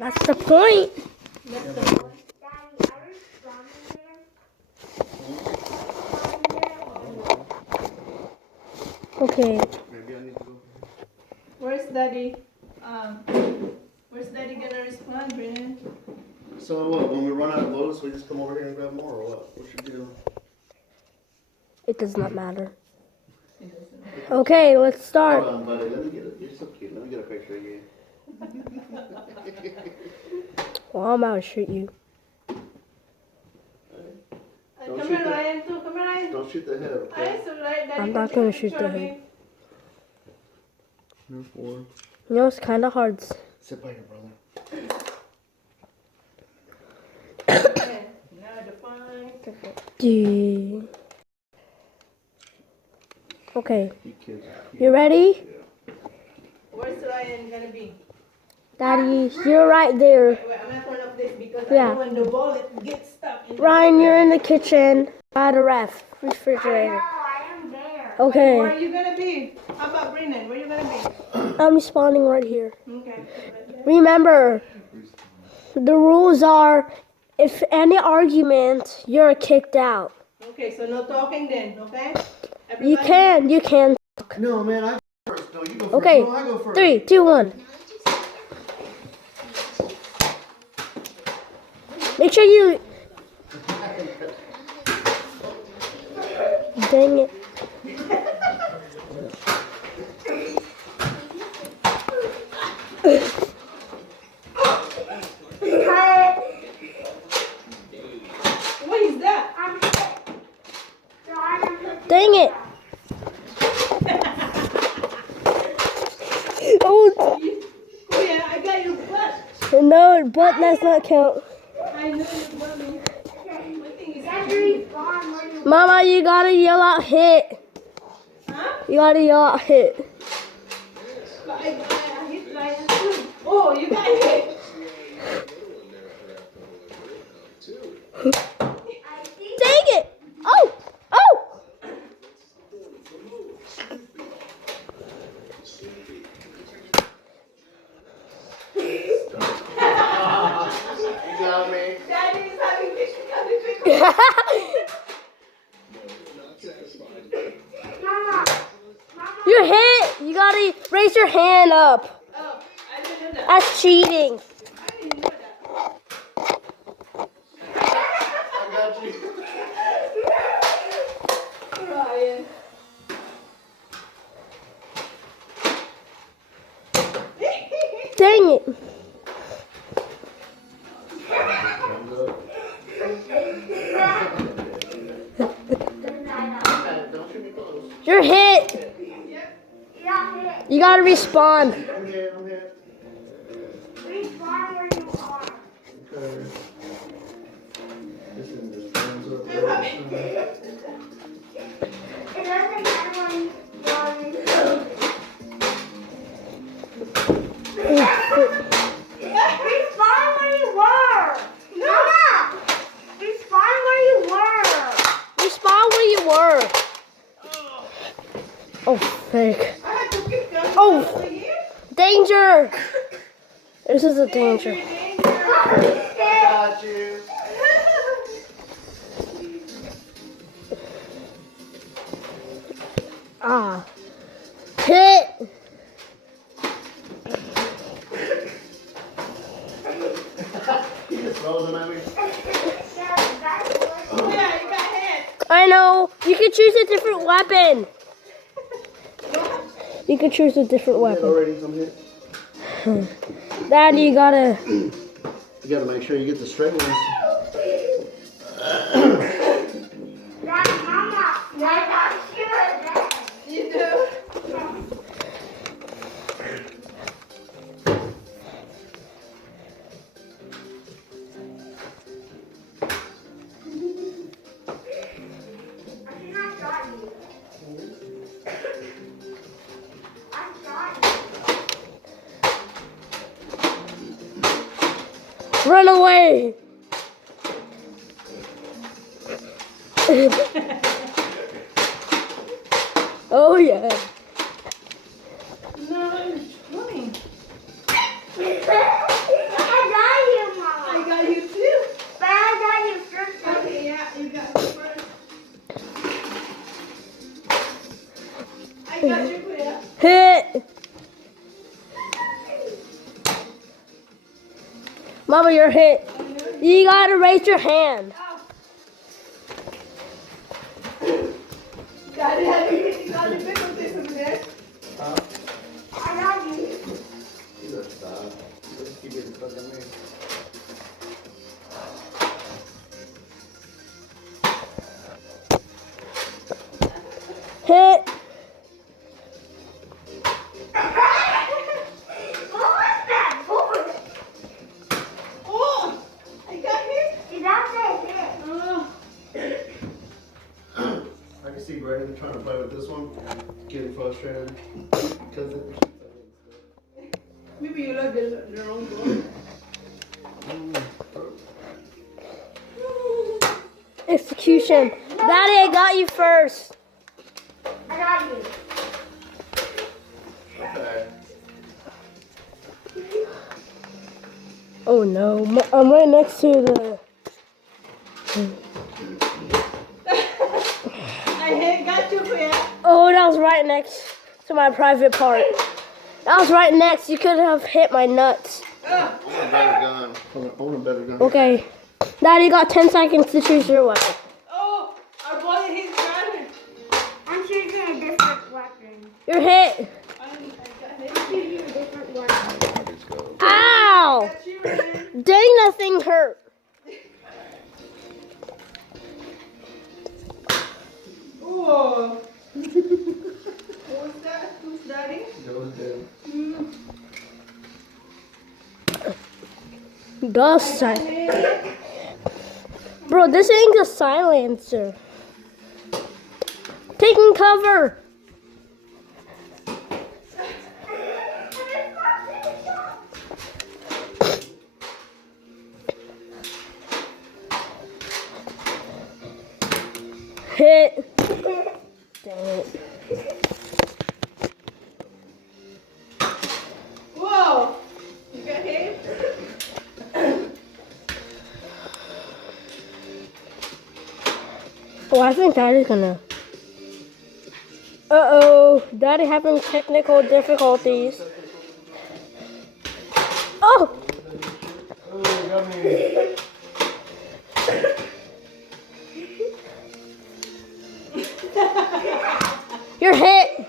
That's the point. Okay. Maybe I need to go. Where's Daddy? Where's Daddy gonna respond, Brennan? So what? When we run out of bullets, we just come over here and grab more, or what? What should we do? It does not matter. Okay, let's start. Hold on, buddy. Let me get it. You're so cute. Let me get a picture of you. Well, I'm out to shoot you. Come here, Ryan, too. Come here, Ryan. Don't shoot the head, okay? I'm not gonna shoot the head. No forward. You know, it's kind of hard. Sit by your brother. Okay, now the fun. Okay, You kids. you ready? Where's Ryan gonna be? Daddy, you're right there. Wait, I'm gonna turn off this because I Yeah. know when the bullet gets stuck in Ryan, you're in the kitchen. By the refrigerator. I am there. Where Okay, are you gonna be? How about Brennan? Where are you gonna be? I'm respawning right here. Okay. Remember, the rules are, if any argument, you're kicked out. Okay, so no talking then, okay? You can. No, man, I go first. No, you go first. Okay, No, I go first. 3, 2, 1. Make sure you... Dang it. What is that? Dang it. Oh, Oh yeah, I got your butt. no, but does not count. I know your mommy. What thing is that? Mama, you gotta yell out hit. Huh? You gotta yell out hit. I hit Ryan too. Oh, you got hit. Dang it. Oh, oh. You got me. Daddy is having difficulty. You're hit. You gotta raise your hand up. Oh, I didn't know that. That's cheating. I didn't know that. I got you. Ryan. Dang it. Don't shoot me close. You're hit. You gotta respawn. I'm here. I'm here. Okay. This is just hands up. Respawn where you were. Oh, fake. I had to pick up. Oh. Danger. This is a danger. I got you. Ah. Hit. He just throws them at me. Oh yeah, you got hit. I know. You can choose a different weapon. You can choose a different Hit weapon. already. I'm hit. Daddy, you gotta... You gotta make sure you get the straight ones. You do. Run away! Oh yeah. No, it's funny. I Mama, you're hit. You gotta raise your hand. Got it, pick up this over there. Huh? I got you. You just stop. Just keep getting stuck in me. Hit. I can see Brandon trying to play with this one, getting frustrated because it. Maybe you like the wrong one. Execution. Daddy, I got you first. I got you. Okay. Oh no, I'm right next to the. I got you for you. Oh, that was right next to my private part. That was right next. You could have hit my nuts. I want a better gun. I want a better gun. Okay. Daddy, you got 10 seconds to choose your weapon. Oh, I bought his gun. I'm choosing a different weapon. You're hit. I'm Choosing a different weapon. Ow! got you, man. Dang, that thing hurt. Whoa. Who's that? Who's daddy? Goes down. Dust. Bro, this ain't a silencer. Taking cover. Hit. Dang it. Whoa. You got hit? Oh, I think Daddy's gonna. Uh-oh. Daddy having technical difficulties. Oh! Oh, you got me. You're hit.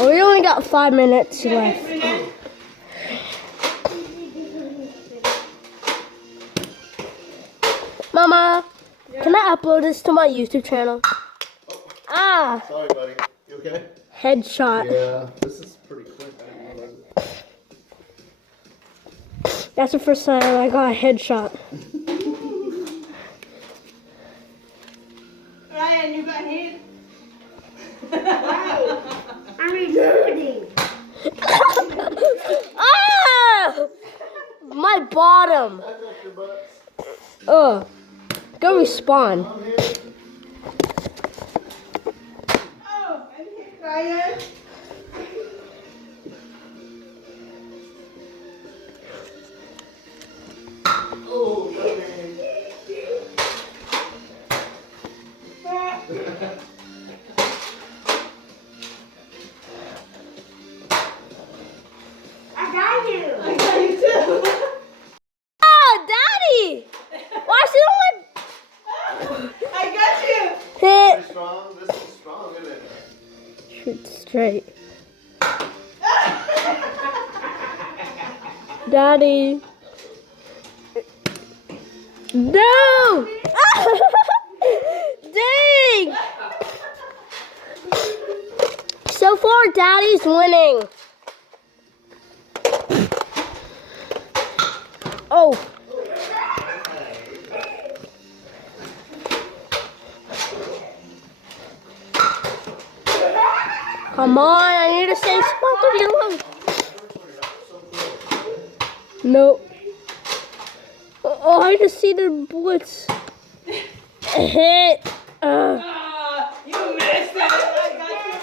Oh, we only got 5 minutes left. Mama, can I upload this to my YouTube channel? Ah, Sorry, buddy. You okay? headshot. Yeah, this is pretty quick. I didn't realize it. That's the first time I got a headshot. Ryan, you got hit? I'm reloading. Ah! My bottom. I got your butt. Ugh. Go respawn. I'm here. Oh, I'm hit, Ryan. Oh, got me. I got you. I got you too. Ah, Daddy! Why is it I got you. on my hit? Pretty strong. This is strong, isn't it? Shoot straight. Daddy. No! Dang! So far, Daddy's winning. Oh. Come on, I need to stay spot. Nope. Oh, I just see the bullets. Hit. You missed it. I got you,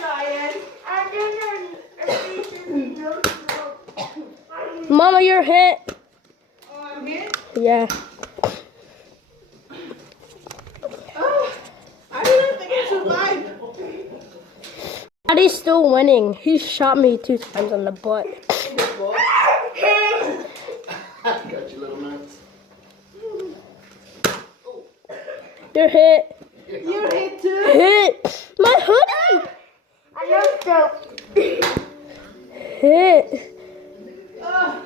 Ryan. Mama, you're hit. Oh, I'm hit? Yeah. Oh, I don't think I survived. Daddy, Daddy's still winning. He shot me 2 times on the butt. Got you, little nuts. You're hit. You hit too. Hit. My hoodie. I know so. Hit. Oh,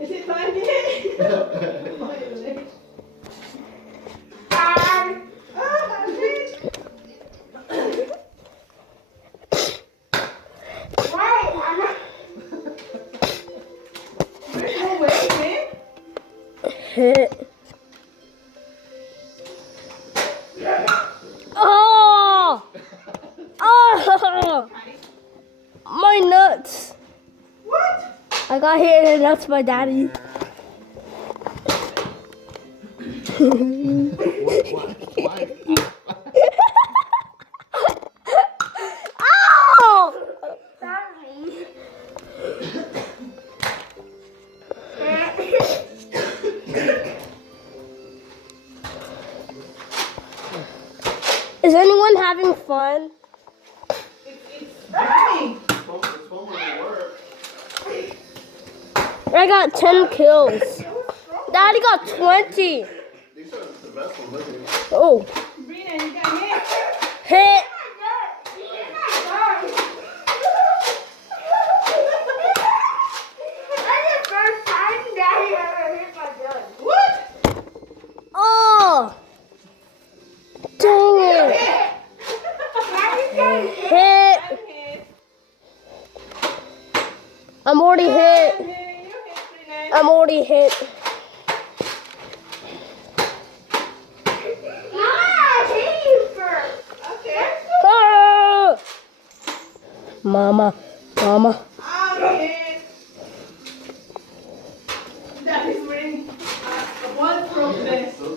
is it time yet? Oh, I'm hit. Wait, I'm not. There's no way, man. Hit. Oh! Oh! My nuts. What? I got hit in the nuts by Daddy. Why? Ow! Sorry. Is anyone having fun? It's burning. It's fun when it works. I got 10 kills. Daddy got 20. These are the best ones, look at it. Oh. Brina, you got hit. Hit. That's the first time Daddy ever hit my gun. What? Oh. Dang it. Daddy said Hit. I'm hit. I'm already hit. You hit, Brina. I'm already hit. I hit you first. Okay. Ah! Mama. Mama. I'm hit. That is bring a one from this. So